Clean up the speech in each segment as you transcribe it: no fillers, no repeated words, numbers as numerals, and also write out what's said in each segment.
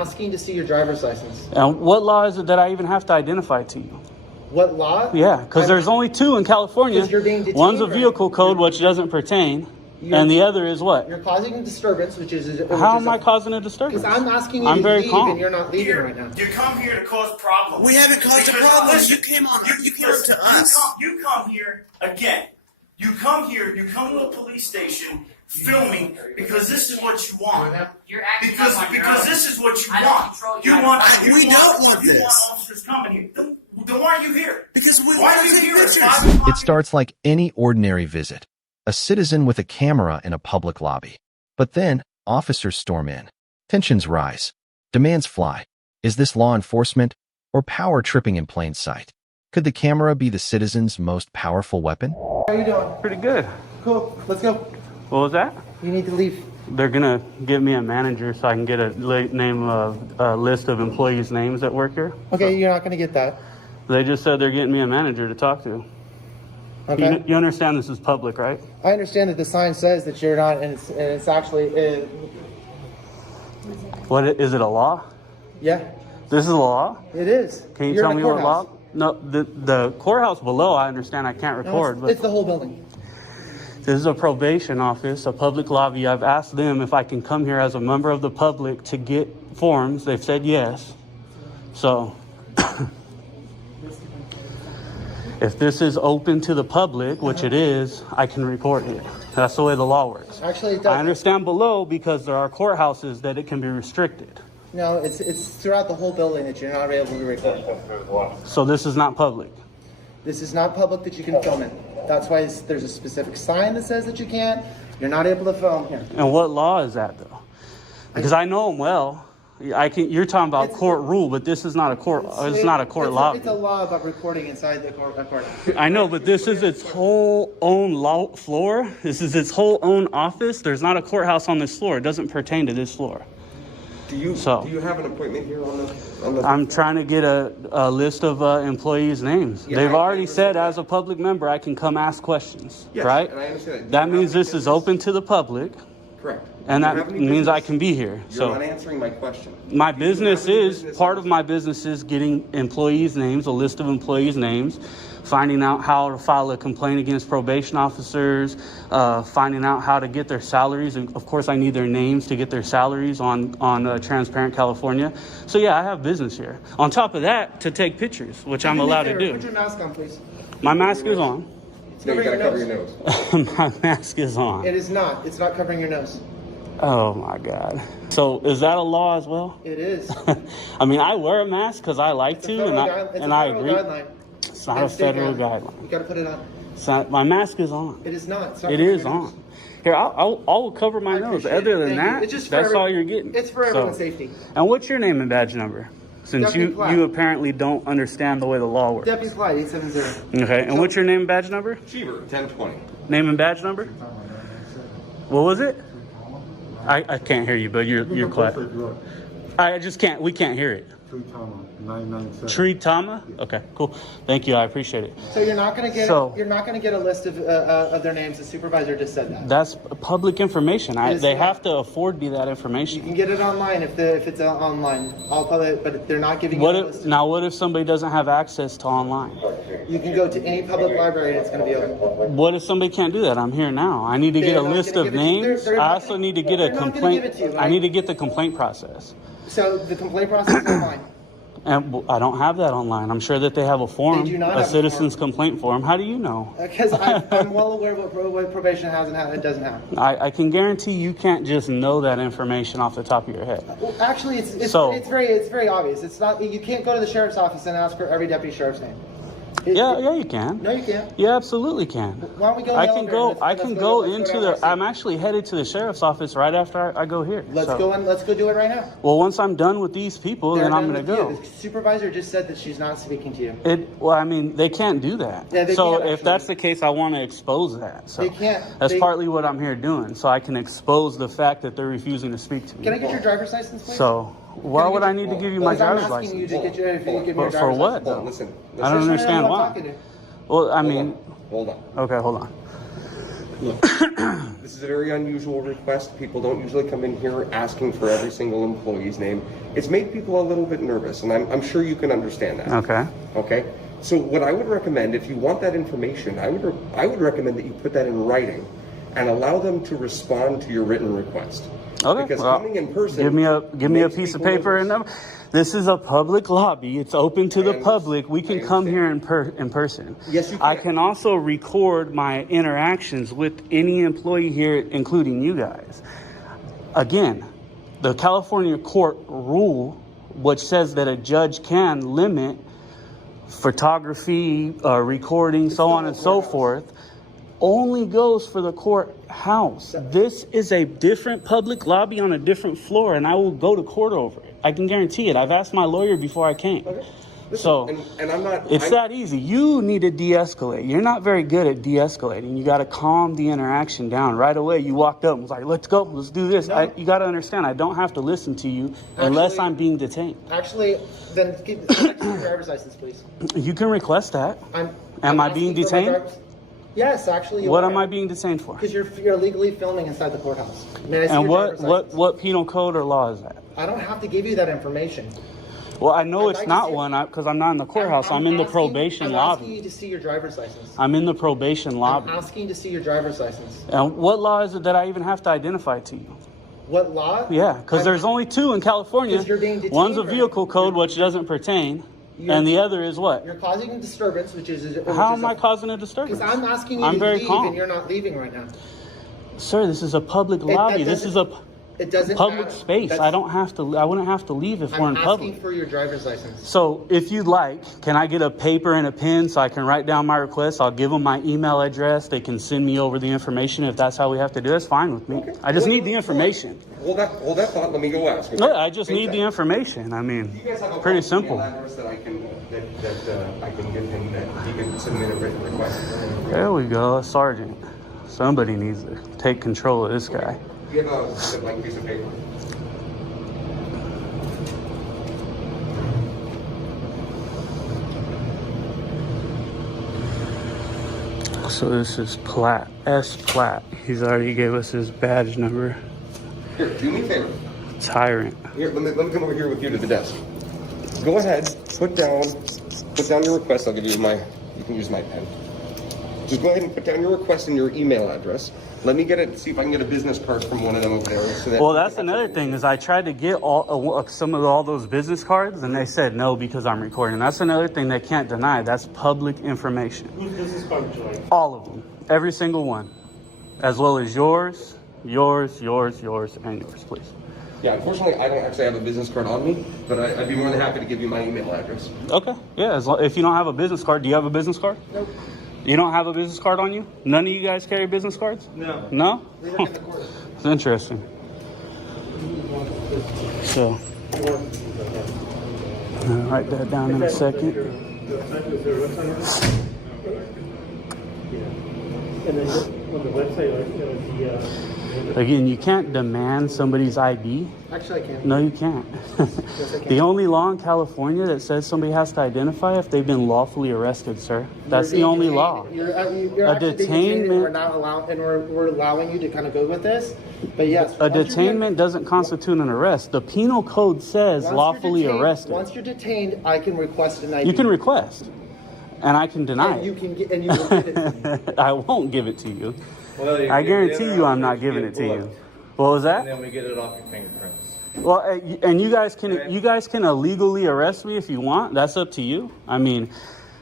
asking to see your driver's license. And what law is it that I even have to identify to you? What law? Yeah, because there's only two in California. You're being detained, one's a vehicle code, which doesn't pertain, and the other is what? You're causing a disturbance, which is... How am I causing a disturbance? Because I'm asking you to leave, and you're not leaving right now. You come here to cause problems. We haven't caused a problem. Listen, you came up to us. You come here, again, you come to a police station filming because this is what you want. You're acting because this is what you want. We don't want this. You want officers coming here. Then why are you here? Because we why are want you to take here? pictures. It starts like any ordinary visit. A citizen with a camera in a public lobby. But then, officers storm in. Tensions rise. Demands fly. Is this law enforcement or power tripping in plain sight? Could the camera be the citizen's most powerful weapon? How are you doing? Pretty good. Cool. Let's go. What was that? You need to leave. They're gonna give me a manager so I can get a list of employees' names that work here. Okay, you're not going to get that. They just said they're getting me a manager to talk to. Okay. You understand this is public, right? I understand that the sign says that you're not, and it's actually... What is it? A law? Yeah, This is a law? it is. Can you You're tell in a me what courthouse. law? No, the courthouse below. I understand. I can't No, record, it's the whole building. This is a probation office, a public lobby. I've asked them if I can come here as a member of the public to get forms. They've said yes. So, if this is open to the public, which it is, I can record it. That's the way the law works. Actually, it I does. understand below because there are courthouses that it can be restricted. No, it's throughout the whole building that you're not able to record. So this is not public. This is not public that you can film in. That's why there's a specific sign that says that you can't. You're not able to film here. And what law is that, though? Because I know them well. You're talking about court rule, but this is not a court. It's not a court law. It's a law about recording inside the court. I know, but this is its whole own floor. This is its whole own office. There's not a courthouse on this floor. It doesn't pertain to this floor. Do you have an appointment here on the I'm trying to get a list of employees' names. Yeah, They've I already said understand as a public member I can come ask questions, Yes, right? and I understand. That means this is open to the public, Correct. and Do you that have any means I business? can be here. You're So not answering my question. my Do you have business any is, business part in of this- my business is getting employees' names, a list of employees' names, finding out how to file a complaint against probation officers, finding out how to get their salaries. And of course, I need their names to get their salaries on Transparent California. So yeah, I have business here. On top of that, to take pictures, which I'm allowed to do. Put your mask on, please. My mask is on. No, you gotta cover your nose. My mask is on. It is not. It's not covering your nose. Oh my God. So is that a law as well? It is. I mean, I wear a mask because I like to, and I agree. Guideline. It's not a federal guideline. You gotta put it on. It's not, my mask is on. It is not. It's not It is on. Here, I'll cover my nose. Other than that, It's just for that's all you're getting. It's for everyone's safety. And what's your name and badge number? Since Deputy Platt. you apparently don't understand the way the law works. Deputy Platt, 870. Okay, and what's your name and badge number? Cheever, 1020. Name and badge number? What was it? I can't hear you, but you're quiet. I just can't. We can't hear it. Tree Tama? Okay, cool. Thank you. I appreciate it. So you're not gonna get a list of their names. The supervisor just said that. That's public information. They have to afford me that You information. can get it online if it's online. I'll probably, but they're not giving you a list. What if somebody doesn't have access to online? You can go to any public library and it's going to be open. What if somebody can't do that? I'm here now. I need to get a list of names. I also need to get a complaint. I need to get the complaint process. So the complaint process is online. And I don't have that online. I'm sure that they have a form, They do not a have a citizen's complaint form. How do you know? Because I'm well aware what probation has and it doesn't have. I can guarantee you can't just know that information off the top of your head. Well, actually, it's very obvious. It's not. You can't go to the sheriff's office and ask for every deputy sheriff's name. Yeah, you can. No, you can't. You absolutely can. Why don't we go? I can go into the. I'm actually headed to the sheriff's office right after I go here. Let's go do it right now. Well, once I'm done with these people, then I'm going to go. The supervisor just said that she's not speaking to you. Well, I mean, they can't do that. Yeah, they so can't, if actually. that's the case, I want to expose that. So They can't. That's partly what I'm here doing, so I can expose the fact that they're refusing to speak to me. Can I get your driver's license, please? So why would I need to give you my driver's license? I'm asking you to get your, if you give me your But driver's for what? license. Listen. I don't understand why. Well, I mean, Hold on. okay, hold on. Look, this is a very unusual request. People don't usually come in here asking for every single employee's name. It's made people a little bit nervous, and I'm sure you can understand that. Okay. Okay? So what I would recommend, if you want that information, I would recommend that you put that in writing and allow them to respond to your written request. Okay. Because well, coming in person, give me a makes piece of people paper nervous. and this is a public lobby. It's open to the public. We can come here in person. Yes, you can. I can also record my interactions with any employee here, including you guys. Again, the California court rule, which says that a judge can limit photography, recording, so on and so forth, only goes for the courthouse. This is a different public lobby on a different floor, and I will go to court over it. I can guarantee it. I've asked my lawyer before I came. Okay. Listen, So and I'm not. it's that easy. You need to de-escalate. You're not very good at de-escalating. You got to calm the interaction down. Right away, you walked up and was like, let's go, let's do this. No. You got to understand, I don't have to listen to you unless Actually- I'm being detained. Actually, then give your driver's license, please. You can request that. I'm Am I asking being for my detained? driver's- Yes, actually. What am I being detained for? Because you're illegally filming inside the courthouse. May I see And your driver's license? what penal code or law is that? I don't have to give you that information. Well, I know I'd it's like to not see- one because I'm not in the courthouse. I'm in the probation I'm asking you lobby. to see your driver's license. I'm in the probation I'm lobby. asking to see your driver's license. And what law is it that I even have to identify to you? What law? Yeah, because there's only two in California. 'Cause you're being detained One's a right vehicle now. code, which doesn't pertain, and the other is what? You're causing a disturbance, which is. How am I causing a disturbance? Because I'm asking you I'm to very leave, calm. and you're not leaving right now. Sir, this is a public lobby. This is a It doesn't public matter. space. That's- I wouldn't have to leave if we're I'm in asking public. for your driver's license. So if you'd like, can I get a paper and a pen so I can write down my request? I'll give them my email address. They can send me over the information if that's how we have to do it. It's fine with me. Okay. I just Well, need the information. Hold that thought. Let me go ask. No, I just Take need that. the information. I mean, Do you guys have a pretty public email simple. address that I can give him that he can submit a written request? There we go, a sergeant. Somebody needs to take control of this guy. Do you have a blank piece of paper? So this is Platt, S. Platt. He's already gave us his badge number. Here, do me a favor. Tyrant. Here, let me come over here with you to the desk. Go ahead, put down your request. I'll give you you can use my pen. Just go ahead and put down your request and your email address. Let me see if I can get a business card from one of them over there. So that Well, that's another thing is I tried to get some of all those business cards and they said no because I'm recording. That's another thing they can't deny. That's public information. Whose business card would you like? All of them, every single one, as well as yours, and yours, please. Yeah, unfortunately, I don't actually have a business card on me, but I'd be more than happy to give you my email address. Okay, yeah. If you don't have a business card, do you have a business card? Nope. You don't have a business card on you? None of you guys carry business cards? No. No? We work in the court. It's interesting. So, I'll write that down in a second. And then on the website, Again, you can't demand somebody's ID. Actually, I can't. No, you can't. Yes, I can. The only law in California that says somebody has to identify if they've been lawfully arrested, sir. That's the You're only being law. detained. You're A actually being detained, and detainment- we're not allowing, and we're allowing you to kind of go with this. But yes, A once you're being- detainment doesn't constitute an arrest. The penal code says once you're lawfully detained- arrested. Once you're detained, I can request an ID. You can request, and I can deny And you it. can get, and you will give it to me. I won't give it to you. Well, you I get guarantee dinner you on I'm not Tuesday giving at it to you. Bullock, What was And that? then we get it off your fingerprints. Well, and you guys can illegally arrest me if you want. That's up to you. I mean,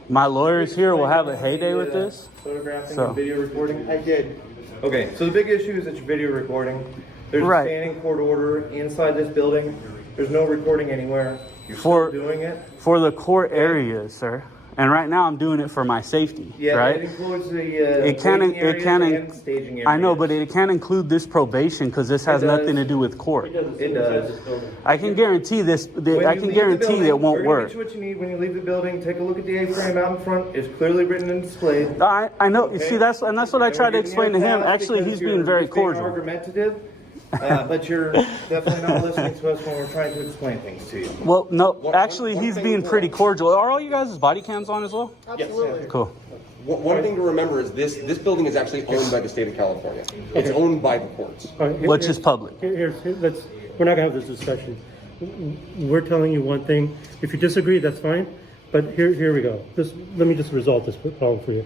my lawyers here will have a heyday with this. Photographing So. and video recording? I did. Okay, so the big issue is that you're video recording. There's Right. a standing court order inside this building. There's no recording anywhere. You're For- still doing it. For the court areas, sir. And right now I'm doing it for my safety, Yeah, right? it includes the It can, waiting it can, areas and staging areas. I know, but it can't include this probation because this has It does. nothing to do with court. It does. I can guarantee this, When I you can leave the guarantee building, it won't we're gonna work. get you what you need when you leave the building. Take a look at the A-frame out in front. It's clearly written and displayed. I know, you see, that's what I And tried we're to giving you explain to a him. pass Actually, because he's you're being very just being cordial. argumentative, but you're definitely not listening to us when we're trying to explain things to you. Well, no, One actually, thing he's we'll- being pretty cordial. Are all you guys' body cams on as well? Absolutely. Cool. One thing to remember is this building is actually owned by the state of California. It's owned by the courts. All right, Which is public. We're not gonna have this discussion. We're telling you one thing. If you disagree, that's fine. But here we go. Let me just resolve this problem for you.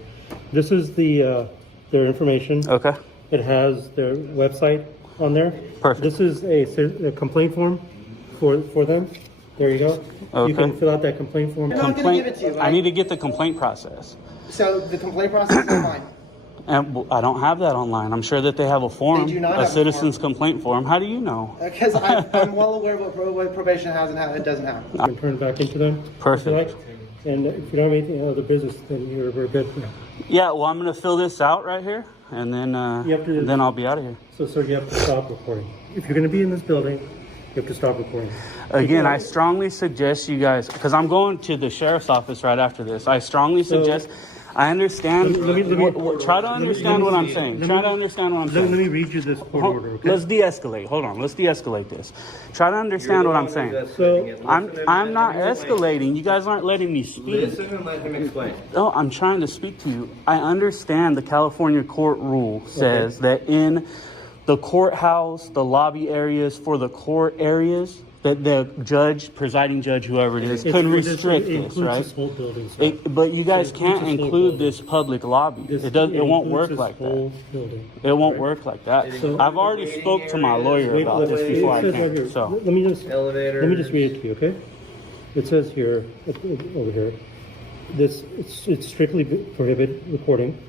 This is their information. Okay. It has their website on there. Perfect. This is a complaint form for them. There you go. Okay. You can fill out that complaint form. I'm not gonna give it to you. I need to get the complaint process. So the complaint process is online. And I don't have that online. I'm sure that they have a form, They do not a have a citizen's complaint form. How do you know? Because I'm well aware what probation has and it doesn't have. You can turn it back into them. Perfect. If you like. And if you don't have anything other business, then we're good. Yeah, well, I'm going to fill this out right here, and then then I'll be out of here. So you have to stop recording. If you're going to be in this building, you have to stop recording. Again, I strongly suggest you guys, because I'm going to the sheriff's office right after this. I strongly suggest. I understand. Try to understand what I'm saying. Try to understand what I'm saying. Let me read you this court order. Okay? Let's de-escalate. Hold on. Let's de-escalate this. Try to understand what I'm saying. So I'm not escalating. You guys aren't letting me speak. Listen and let him explain. No, I'm trying to speak to you. I understand the California court rule says that in the courthouse, the lobby areas for the court areas, that the presiding judge, whoever it is, could restrict this, right? This whole building, sir. But you guys can't this whole include building. this public lobby. This- It won't includes work this like whole that. building. It won't work like that. So- I've already spoke to my lawyer Wait, about this it before I says right came. here. So Let me just Elevators. read it to you, okay? It says here, over here, it's strictly prohibited recording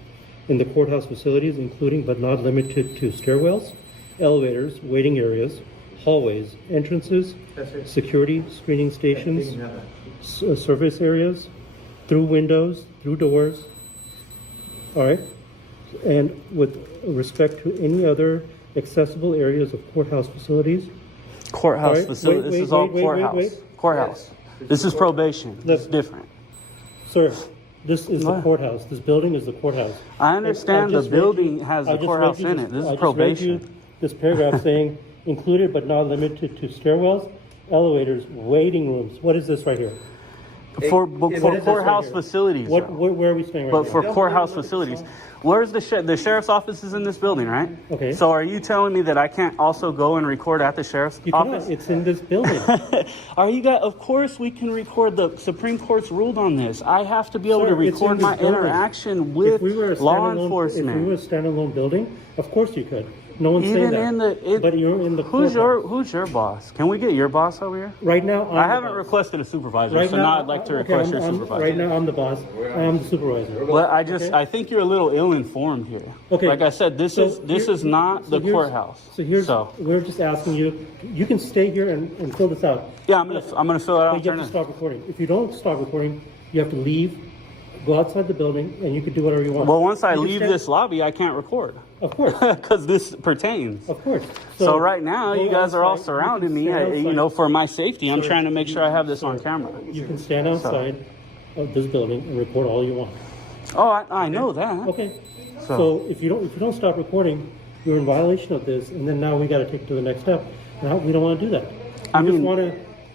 in the courthouse facilities, including but not limited to stairwells, elevators, waiting areas, hallways, entrances, security screening stations, service areas, through windows, through doors. All right, and with respect to any other accessible areas of courthouse facilities. courthouse All right, facility. wait, This is all wait, courthouse. wait. Courthouse. This is probation. It's different. Sir, this is the courthouse. This building is the courthouse. I understand I the just read building you- has I the just courthouse read you in it. This I is just read you probation. this paragraph saying included but not limited to stairwells, elevators, waiting rooms. What is this right here? For What is this right courthouse here? facilities. though. Where are we staying right But now? for courthouse facilities, where's the sheriff's office is in this building, right? Okay. So are you telling me that I can't also go and record at the sheriff's You cannot. office? It's in this building. Are you guys? Of course, we can record. The Supreme Court's ruled on this. I have to be able Sir, to it's in record this my building. interaction with If we were a law standalone- enforcement. If we were a standalone building, of course you could. No one's saying Even that. in the, but you're in the who's courthouse. your boss? Can we get your boss over here? Right now, I haven't requested a supervisor, Right so now, now I'd like to request your supervisor. Right now, I'm the boss. I am the supervisor. But Okay. I think you're a little ill-informed here. Okay. Like I said, this So is not the here's- courthouse. We're just asking you. You can stay here and fill this out. Yeah, I'm gonna fill it out. But And you turn have to it. stop recording. If you don't stop recording, you have to leave, go outside the building, and you can do whatever you want. Well, once I You can leave stand- this lobby, I can't record of course, because this pertains. of course. So right now, go you guys are all outside. You surrounding can me. stand You know, outside. for my safety, I'm Sir, trying to make sure I have this on camera. You can stand outside of this building and record all you want. Oh, I know that. Okay. So if you don't stop recording, you're in violation of this, and then now we got to take it to the next step. Now we don't want to do that.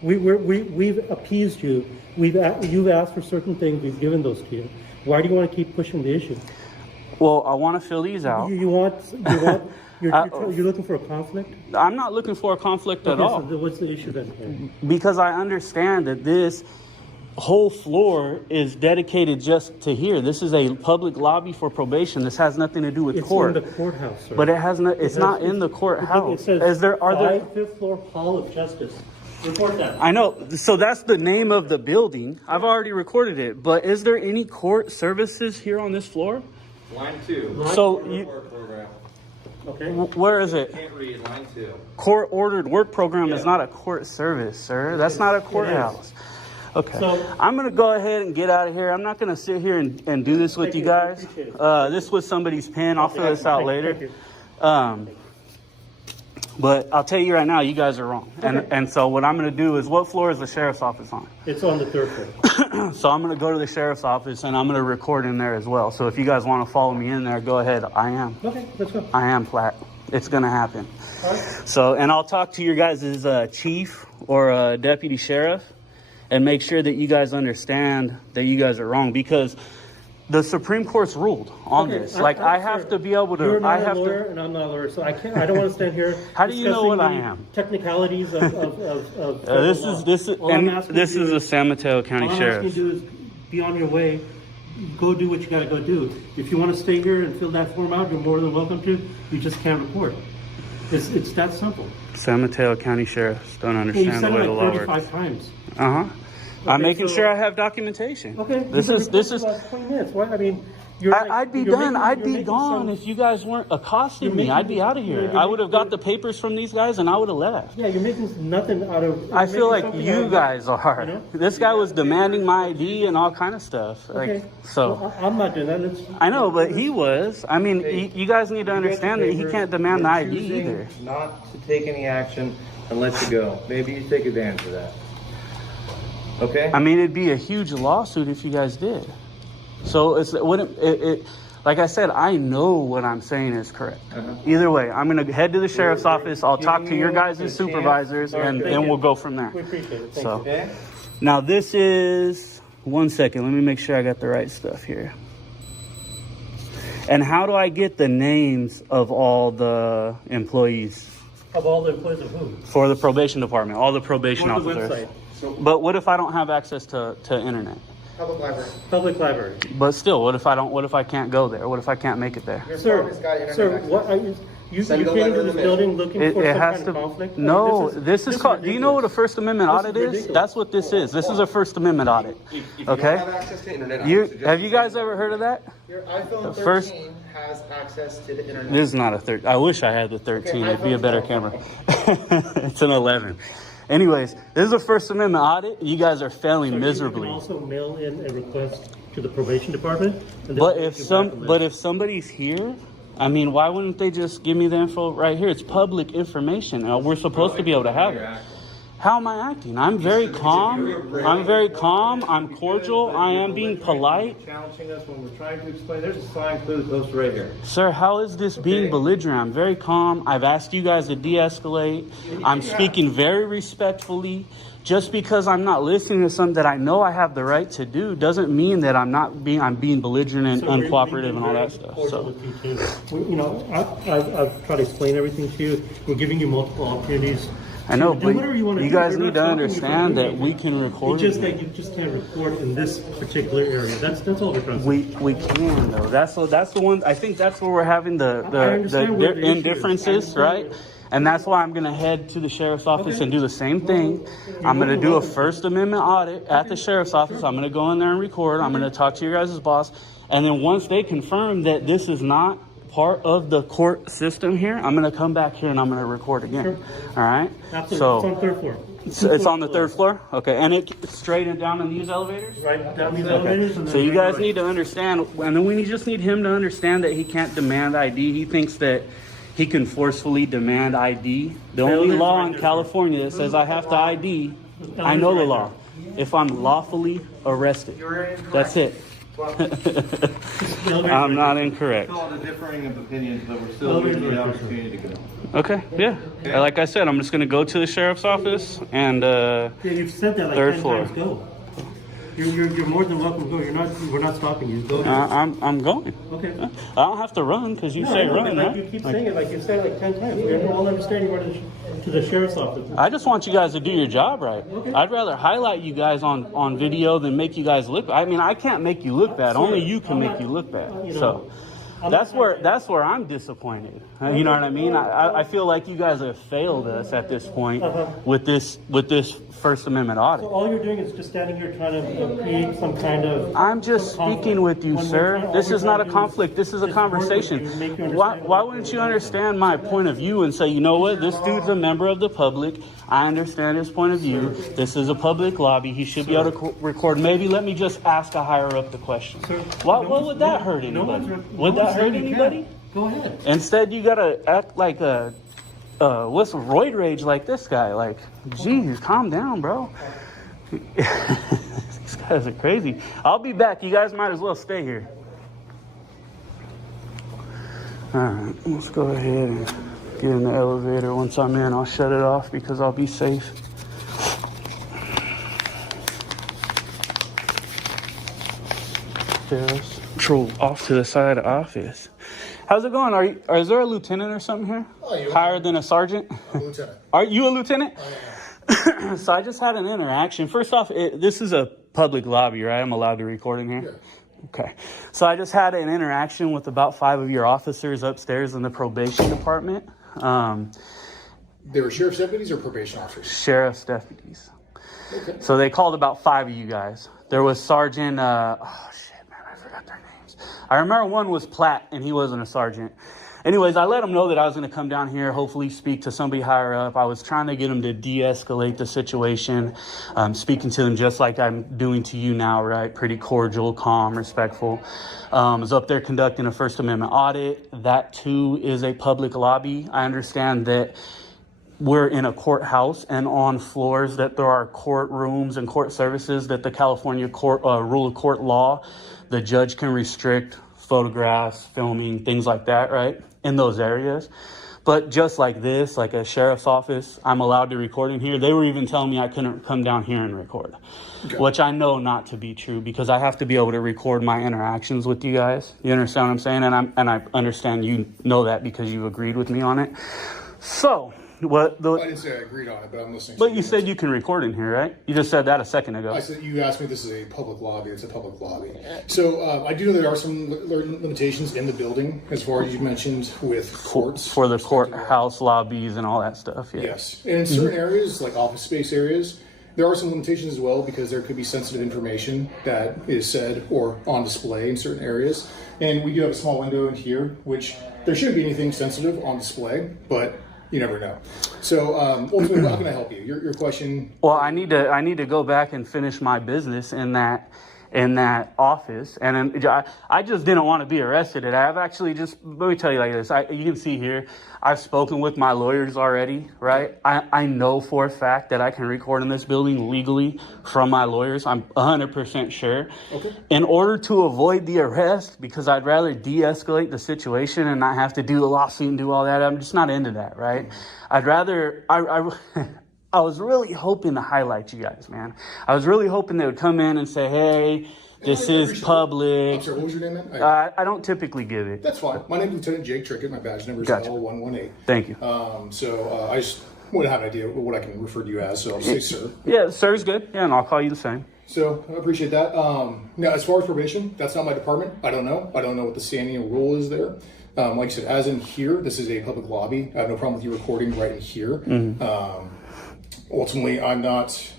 We've appeased you. You've asked for certain things. We've given those to you. Why do you want to keep pushing the issue? Well, I want to fill these out. You're looking for a conflict? I'm not looking for a conflict at Okay, all. so what's the issue then? Because I understand that this whole floor is dedicated just to here. This is a public lobby for probation. This has nothing to do with It's court. in the courthouse, sir. But it has no. It's not in the courthouse. It says Are there? fifth floor Hall of Justice. Report that. I know. So that's the name of the building. I've already recorded it. But is there any court services here on this floor? Line 2. So you, Program. Okay. where is it? Can't read. Line 2. Court ordered work program is not a court service, sir. That's not a courthouse. Okay. So- I'm going to go ahead and get out of here. I'm not going to sit here and do this with Thank you you. I guys. appreciate it. This was somebody's pen. I'll fill this out Thank later. you. But I'll tell you right now, you guys are wrong. And so what I'm going to do is, what floor is the sheriff's office on? It's on the third floor. So I'm going to go to the sheriff's office and I'm going to record in there as well. So if you guys want to follow me in there, go ahead. I am. Okay, let's go. I am flat. It's going to happen. All right. So, and I'll talk to your guys' chief or deputy sheriff and make sure that you guys understand that you guys are wrong, because The Supreme Court's ruled on Okay, this. Like, I have sir, to be able to. You're not I have a lawyer, to. and I'm not a lawyer, so I can't. I don't want to stand here. How do you know what I discussing am? the technicalities of This federal is law. this is All I'm and asking this you is the San Mateo County All I'm Sheriff. asking you to do is be on your way. Go do what you got to go do. If you want to stay here and fill that form out, you're more than welcome to. You just can't report. It's that simple. San Mateo County Sheriffs don't And you understand said the way it the like law 35 works. times. I'm Okay, making so- sure I have documentation. Okay. This you've is been this recording is. for the last 20 minutes. Why? I mean, you're like, I'd be you're done. making- I'd you're be making gone some- if you guys weren't accosting You're me. making- I'd be out of here. you're I would have got making- the papers from these guys and I would have left. Yeah, you're making nothing out of. I you're feel making like something out you of guys nothing, are. you know? This guy was demanding my ID and all kind of stuff. Like, Okay. so. Well, I'm not doing that. I know, but he was. I mean, you guys need to understand that he can't demand the You're ID choosing either. Not to take any action and let you go. Maybe you take advantage of that. Okay? I mean, it'd be a huge lawsuit if you guys did. So it's like I said, I know what I'm saying is correct. Either way, I'm gonna head to the sheriff's office. I'll talk to your guys' supervisors, and we'll go from there. We appreciate it. Thank So you. Okay? now this is 1 second. Let me make sure I got the right stuff here. And how do I get the names of all the employees Of all the employees of who? for the probation department, all the probation Go to the officers? website. But what if I don't have access to internet? Public library. Public library. But still, what if I can't go there? What if I can't make it there? Your Sir, phone has got internet sir, access. what are you? You Send came a letter into in this the mail. building looking It for some has kind to. of conflict? No, this is called. Do you know what a ridiculous. First Amendment This audit is is? ridiculous. That's what this is. This is a First Amendment audit. If you Okay. don't have access to internet, I would You suggest have you guys ever heard of that? Your iPhone 13 first- has access to the internet. This is not a 13. I wish I had the 13. It'd be a better camera. It's an 11. Anyways, this is a First Amendment audit. You guys are failing So miserably. You can also mail in a request to the probation department. And But they'll if get you back a list. if somebody's here, I mean, why wouldn't they just give me the info right here? It's public information. We're supposed to be able to have it. How am I acting? I'm very calm. I'm very calm. I'm cordial. I am being polite. Challenging us when we're trying to explain. There's a sign clearly posted right here. Sir, how is this being belligerent? I'm very calm. I've asked you guys to de-escalate. I'm speaking very respectfully. Just because I'm not listening to something that I know I have the right to do doesn't mean that I'm being belligerent and So we're uncooperative and all very that stuff. cordial So. with you, too. You know, I've tried to explain everything to you. We're giving you multiple opportunities. I know, Do but whatever you wanna you do. guys We're need not to stopping you from understand doing that it. we can record. It's just that you just can't record in this particular area. That's all we're trying to say. We can though. That's the one. I think that's where we're having the I understand where the issue is. indifferences, right? And that's why I'm gonna head to the sheriff's office and do the same thing. I'm gonna do a First Amendment audit at the sheriff's office. I'm gonna go in there and record. I'm gonna talk to your guys' boss, and then once they confirm that this is not part of the court system here, I'm gonna come back here and I'm gonna record again. All right. Absolutely. It's So on the third floor. it's on the third floor. Okay, and it's straight and down in these elevators. Right down these elevators. And So then you right guys need to understand, and then we just need him to understand that he can't demand ID. He thinks that he can forcefully demand ID. The only law in California that says I have to ID, I know the law. If I'm lawfully arrested, that's it. I'm not incorrect. Call it a differing of opinions, but we're still giving you the opportunity to go. Okay, yeah. Like I said, I'm just gonna go to the sheriff's office and Yeah, you've said that like Third 10 floor. times. Go. You're more than welcome to go. We're not stopping you. Go. I'm going. Okay. I don't have to run because you No, say I know, run, but like right? you keep saying it, like you said it like 10 times. We're all understanding. We're to the sheriff's office. I just want you guys to do your job right. Okay. I'd rather highlight you guys on video than make you guys look. I mean, I can't make you look bad. Only you can make you look bad. So that's where I'm disappointed. You know what I mean? I feel like you guys have failed us at this point with this First Amendment audit. So all you're doing is just standing here trying to create some kind of. I'm just some conflict. speaking with you, When we're sir. trying- This all we're is not a trying to do conflict. This is a just work with conversation. you, make you Why understand wouldn't you understand my point of view and say, you know what, this dude's a member of the public. I understand his point of view. This is a public lobby. He should be able to record. Maybe let me just ask a higher up the question. Sir, What would that hurt anybody? Would that hurt anybody? Go ahead. Instead, you gotta act like a what's roid rage like this guy. Like, geez, calm down, bro. These guys are crazy. I'll be back. You guys might as well stay here. All right, let's go ahead and get in the elevator. Once I'm in, I'll shut it off because I'll be safe. Sheriff's Patrol off to the side of the office. How's it going? Is there a lieutenant or something here? Higher than a sergeant? I'm a lieutenant. Are you a lieutenant? I am. So I just had an interaction. First off, this is a public lobby, right? I'm allowed to record in here? Yeah. Okay. So I just had an interaction with about 5 of your officers upstairs in the probation department. They were sheriff's deputies or probation officers? Sheriff's deputies. Okay. So they called about 5 of you guys. There was Sergeant, I forgot their names. I remember one was Platt, and he wasn't a sergeant. Anyways, I let them know that I was going to come down here, hopefully speak to somebody higher up. I was trying to get them to de-escalate the situation, speaking to them just like I'm doing to you now, right? Pretty cordial, calm, respectful. I was up there conducting a First Amendment audit. That, too, is a public lobby. I understand that we're in a courthouse, and on floors that there are courtrooms and court services that the California court rule of court law, the judge can restrict photographs, filming, things like that, right, in those areas. But just like this, like a sheriff's office, I'm allowed to record in here. They were even telling me I couldn't come down here and record, which I know not to be true because I have to be able to record my interactions with you guys. You understand what I'm saying? And I understand you know that because you agreed with me on it. So I didn't say I agreed on it, but I'm listening. But you said you can record in here, right? You just said that a second ago. I said you asked me. This is a public lobby. It's a public lobby. So I do know there are some limitations in the building, as far as you mentioned, with courts for the courthouse lobbies and all that stuff. Yeah. Yes, and in certain areas, like office space areas, there are some limitations as well because there could be sensitive information that is said or on display in certain areas. And we do have a small window in here, which there shouldn't be anything sensitive on display, but you never know. So ultimately, how can I help you? Your question. Well, I need to go back and finish my business in that office, and I just didn't want to be arrested. And I've actually let me tell you like this. You can see here, I've spoken with my lawyers already, right? I know for a fact that I can record in this building legally from my lawyers. I'm 100% sure. Okay. In order to avoid the arrest, because I'd rather de-escalate the situation and not have to do the lawsuit and do all that. I'm just not into that, right? I'd rather, I was really hoping to highlight you guys, man. I was really hoping they would come in and say, hey, this is public. I'm sorry, what was your name, man? I don't typically give it. That's fine. My name is Lieutenant Jake Trickett. My badge number is L118. Thank you. I just want to have an idea of what I can refer to you as, so I'll say sir. Yeah, sir's good. Yeah, and I'll call you the same. So I appreciate that. Now, as far as probation, that's not my department. I don't know. I don't know what the standing rule is there. Like I said, as in here, this is a public lobby. I have no problem with you recording right in here. Ultimately, I'm not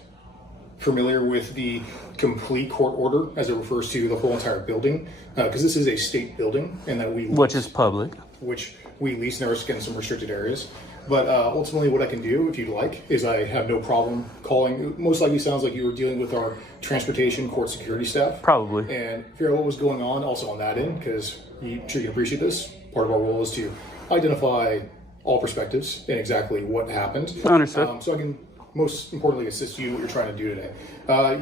familiar with the complete court order as it refers to the whole entire building, because this is a state building and that which is public, which we lease and are in some restricted areas. But ultimately, what I can do, if you'd like, is I have no problem calling. Most likely, sounds like you were dealing with our transportation court security staff, probably, and figure out what was going on. Also on that end, because you sure you can appreciate this. Part of our role is to identify all perspectives and exactly what happened. Understood. So I can most importantly assist you in what you're trying to do today.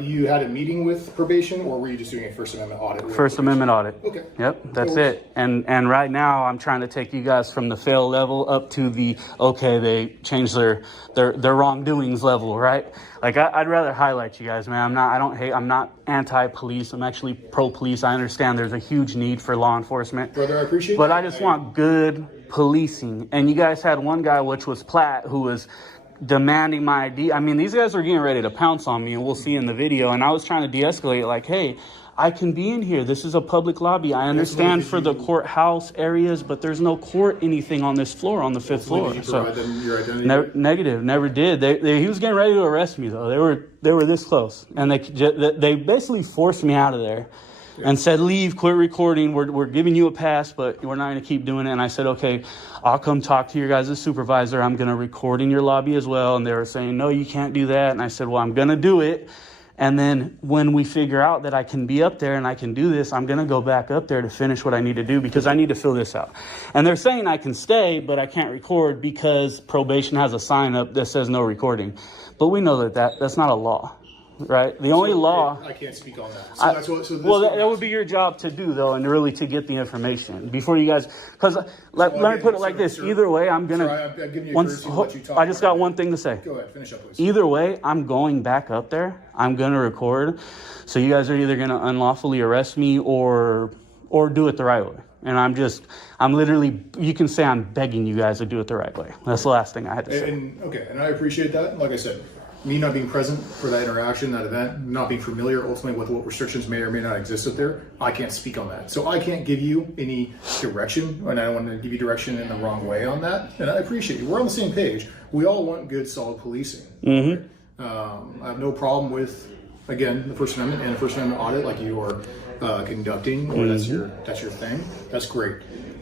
You had a meeting with probation, or were you just doing a First Amendment audit? First Amendment audit. Okay. Yep, that's it. And right now I'm trying to take you guys from the fail level up to the they changed their wrongdoings level, right? Like I'd rather highlight you guys, man. I'm not anti-police. I'm actually pro-police. I understand there's a huge need for law enforcement. Brother, I appreciate but that. I just want good policing. And you guys had one guy, which was Platt, who was demanding my ID. I mean, these guys were getting ready to pounce on me, and we'll see in the video. And I was trying to de-escalate, like, hey, I can be in here. This is a public lobby. I understand for the courthouse areas, but there's no court anything on this floor, on the 5th floor. Did you provide them your identity? Negative, never did. He was getting ready to arrest me, though. They were this close, and they basically forced me out of there. And said, leave, quit recording. We're giving you a pass, but we're not going to keep doing it. And I said, okay, I'll come talk to your guys' supervisor. I'm going to record in your lobby as well. And they were saying, no, you can't do that. And I said, well, I'm going to do it. And then when we figure out that I can be up there and I can do this, I'm going to go back up there to finish what I need to do because I need to fill this out. And they're saying I can stay, but I can't record because probation has a sign up that says no recording. But we know that's not a law. Right. The only law. I can't speak on that. That would be your job to do, though, and really to get the information before you guys. Because let me put it like this. Either way, I'm gonna. I just got one thing to say. Go ahead. Finish up, please. Either way, I'm going back up there. I'm gonna record. So you guys are either gonna unlawfully arrest me or or do it the right way. And I'm literally, you can say I'm begging you guys to do it the right way. That's the last thing I had to say. And I appreciate that. Like I said, me not being present for that interaction, that event, not being familiar ultimately with what restrictions may or may not exist out there, I can't speak on that. So I can't give you any direction, and I don't want to give you direction in the wrong way on that. And I appreciate you. We're on the same page. We all want good, solid policing. Right? I have no problem with, again, the First Amendment and the First Amendment audit like you are conducting, or that's your thing. That's great.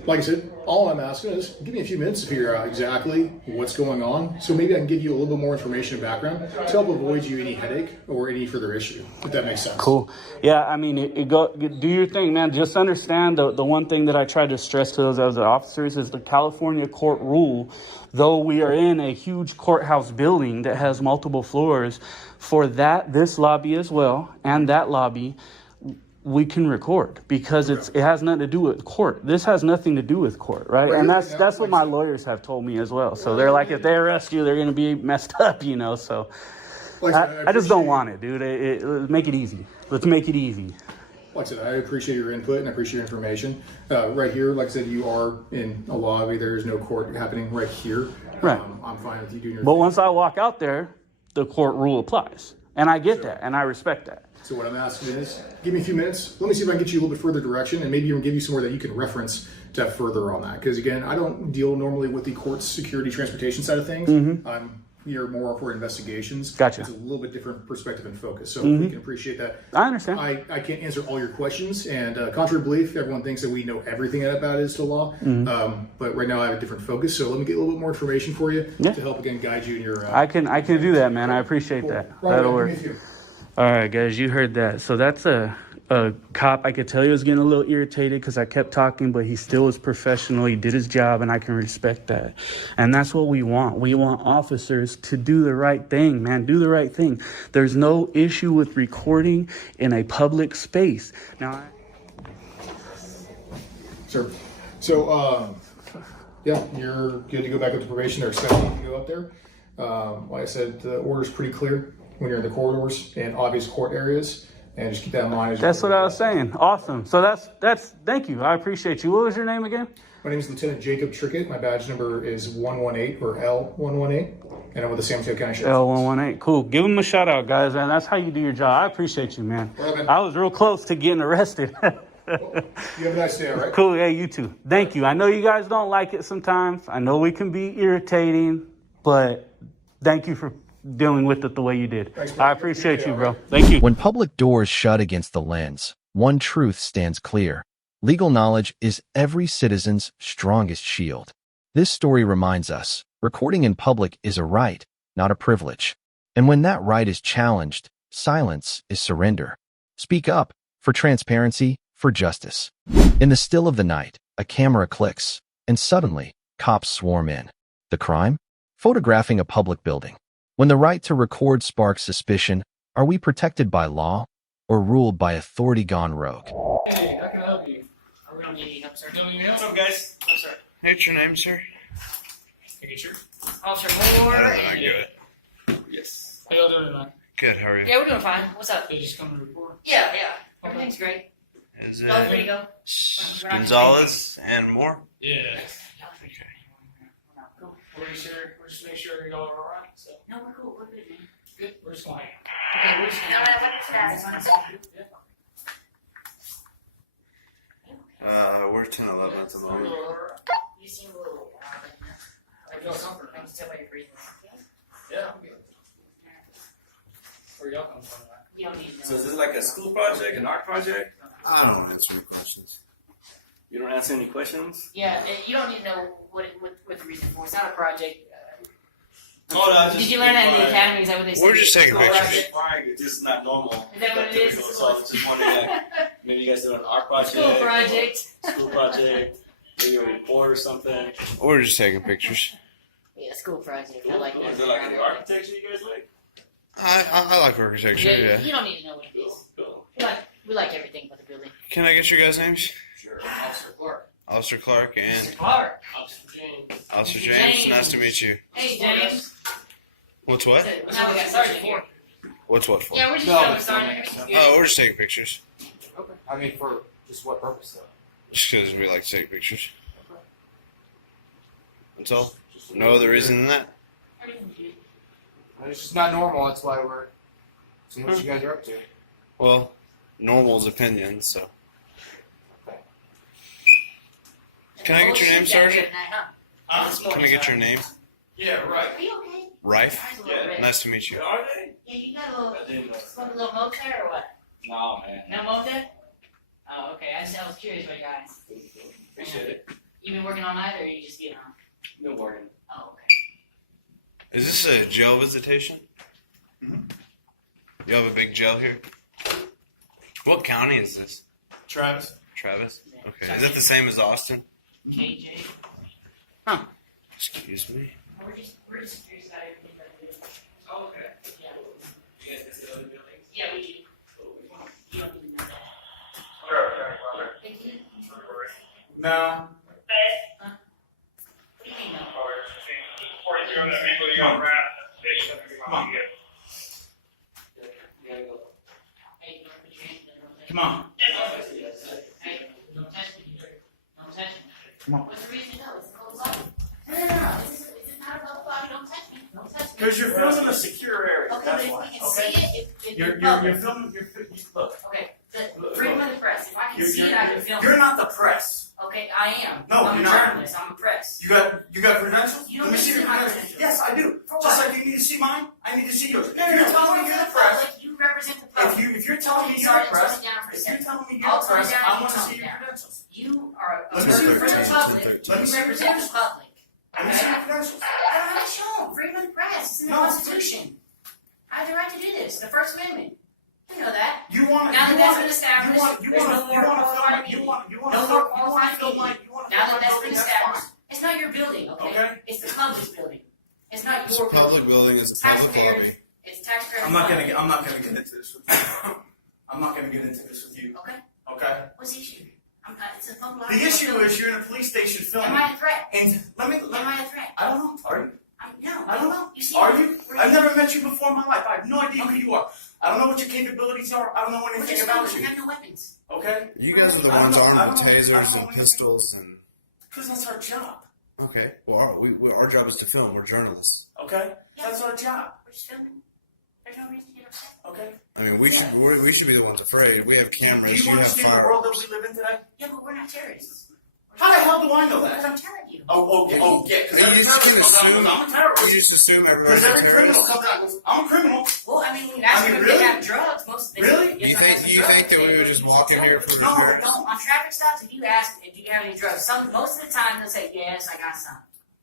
Like I said, all I'm asking is give me a few minutes to figure out exactly what's going on, so maybe I can give you a little bit more information and background to help avoid you any headache or any further issue, if that makes sense. Cool. Yeah, I mean, do your thing, man. Just understand the one thing that I try to stress to those other officers is the California court rule. Though we are in a huge courthouse building that has multiple floors, for this lobby as well, and that lobby, we can record because it has nothing to do with court. This has nothing to do with court, right? And that's what my lawyers have told me as well. So they're like, if they arrest you, they're going to be messed up, you know. So I just don't want it, dude. Make it easy. Let's make it easy. Like I said, I appreciate your input and I appreciate your information. Right here, like I said, you are in a lobby. There is no court happening right here. Right. I'm fine with you doing your But thing. once I walk out there, the court rule applies. And I get that, and I respect that. So what I'm asking is, give me a few minutes. Let me see if I can get you a little bit further direction, and maybe even give you somewhere that you can reference to have further on that. Because again, I don't deal normally with the court security transportation side of things. I'm here more for investigations. Gotcha. It's a little bit different perspective and focus. So we can appreciate that. I understand. I can't answer all your questions, and contrary to belief, everyone thinks that we know everything about it to law. But right now I have a different focus. So let me get a little bit more information for you to help again guide you in your. I can do that, man. I appreciate that. That'll work. All right, guys, you heard that. So that's a cop. I could tell he was getting a little irritated because I kept talking, but he still was professional. He did his job, and I can respect that. And that's what we want. We want officers to do the right thing, man. Do the right thing. There's no issue with recording in a public space. Now, Sure. So, yeah, you're good to go back up to probation. They're expecting you to go up there. Like I said, the order's pretty clear when you're in the corridors and obvious court areas. And just keep that in mind. That's what I was saying. Awesome. So that's thank you. I appreciate you. What was your name again? My name is Lieutenant Jacob Trickett. My badge number is 118 or L118. And I'm with the San Mateo County Sheriff's Office. L118. Cool. Give him a shout out, guys, man. That's how you do your job. I appreciate you, man. All right, man. I was real close to getting arrested. Well, you have a nice day, all right? Cool. Yeah, you too. Thank you. I know you guys don't like it sometimes. I know we can be irritating, but thank you for dealing with it the way you did. Thanks, I appreciate you, bro. Thank you. When public doors shut against the lens, one truth stands clear. Legal knowledge is every citizen's strongest shield. This story reminds us, recording in public is a right, not a privilege. And when that right is challenged, silence is surrender. Speak up for transparency, for justice. In the still of the night, a camera clicks, and suddenly, cops swarm in. The crime? Photographing a public building. When the right to record sparks suspicion, are we protected by law or ruled by authority gone rogue? Hey, how can I help you? Are we gonna need any help, sir? What's up, guys? Yes, sir. What's your name, sir? Are you sure? Officer Moore. I'm good. Yes. How y'all doing tonight? Good, how are you? Yeah, we're doing fine. What's up? They just come to report. Yeah. Everything's great. Is Y'all free to it go. Gonzalez and more? Yeah. Cool. We're just make sure y'all are alright. So No, we're cool. We're good, man. good. We're just going. Okay, we're just We're 10-11 at the moment. You seem a little I feel comfort. I can tell by your breathing. Yeah, I'm good. Where y'all coming from? You don't need to know. So is this like a school project, an art project? I don't answer any questions. You don't answer any questions? Yeah, you don't need to know what the reason for. It's not a project. Did you learn that in the academy? Is that what they said? We're just taking School pictures. project? It's just not normal. Is that what it is? So I was just wondering, like, maybe you guys did an art project. School project. Maybe a report or something. We're just taking pictures. Yeah, school project. I like that. Is it like the architecture you guys like? I like architecture, yeah. You don't need to know what it is. Cool. We like everything about the building. Can I get your guys' names? Sure. Officer Clark. Officer Clark and Clark. Officer James. Officer James. Nice to meet you. Hey, James. What's what? Now we got Sergeant here. What's what for? Yeah, we're just showing Sergeant. Oh, we're just taking pictures. Okay. I mean, for just what purpose, though? Just because we like to take pictures. That's all. No other reason than that. It's just not normal. That's why we're seeing what you guys are up to. Well, normal's opinion, so. Can I get your name, Sergeant? Can I get your name? Yeah, right. Are you okay? Rife? Yeah. Nice to meet you. Are they? Yeah, you got a little moat there or what? No, man. No moat there? Oh, okay. I was curious about your guys. Appreciate it. You been working all night or you just getting on? Been working. Oh, okay. Is this a jail visitation? You have a big jail here? What county is this? Travis? Travis? Okay. Is that the same as Austin? KJ. Excuse me. We're just curious about everything that we do. Oh, okay. Yeah. You guys visit other buildings? Yeah, we do. You don't even know that. Thank you. No. Huh? What do you mean no? Come on. Hey, don't put your hands down. Come on. Hey, don't touch me. Don't touch me. Come on. What's the reason? No, it's a cold body. No. This is not a cold body. Don't touch me. Don't touch me. Because you're filming a secure area. Okay, That's but why. if we can Okay. see it, if You're public. filming. Look. Okay, the freedom of the press. If I can see it, I can film You're it. not the press. Okay, I am. No, I'm you're a not. journalist. I'm a press. You got credentials? You don't Let me need see to your see my credentials. credentials. Yes, I do. For Just what? like you need to see mine, I need to see yours. No, If you're telling me for you're the the press, public. You represent the public. if you're telling me you're Sorry, the press, tone it down for a if you're second. telling me you're I'll the tone it press, down, I you want to tone see it your down. credentials. You are a Let me see your member of the credentials. public. Let me You see your represent the public. Let me see your credentials. I don't have to show them. Freedom of the press. It's in the No. Constitution. I have the right to do this. The First Amendment. You know that. You want Now that you that's want been established, you there's want no more qualified you media. want No more qualified film media. like you want to Now film that that's like been building, that's established, fine. it's not your building, okay? Okay. It's the public's building. It's not It's your a public building. It's a public Taxpayers. lobby. It's taxpayers. I'm not gonna get into this with you. I'm not gonna get into this with you. Okay. Okay. What's the issue? It's a public. The issue is you're in a police station filming. Am I a threat? And Am I a threat? I don't know. Are you? No. I don't know. You see? Are you? I've never met you before in my life. I have no idea who you are. I don't know what your capabilities are. I don't know We're anything just about we you. have no weapons. Okay? You guys are the I don't ones know- armed I with don't know- I tasers don't and know- pistols and. Because that's our job. Okay. Well, our job is to film. We're journalists. Okay? Yeah. That's our job. We're just filming. There's no reason to get upset. Okay? I mean, we should be the ones afraid. We have cameras. Do you You have understand the world that firearms. we live in today? Yeah, but we're not terrorists. How the hell do I know Because that? I'm telling you. Oh, okay. Oh, yeah. Because You every just criminal comes out and goes, I'm a You terrorist. just assume everyone's Because a every criminal terrorist. comes out and goes, I'm a criminal. Well, I mean, that's I mean, when really? they have drugs. Most of the Really? You think that we would just walk in here for the No, drugs? No, on traffic stops, if you ask, do you have any drugs? Most of the time they'll say, yes, I got some.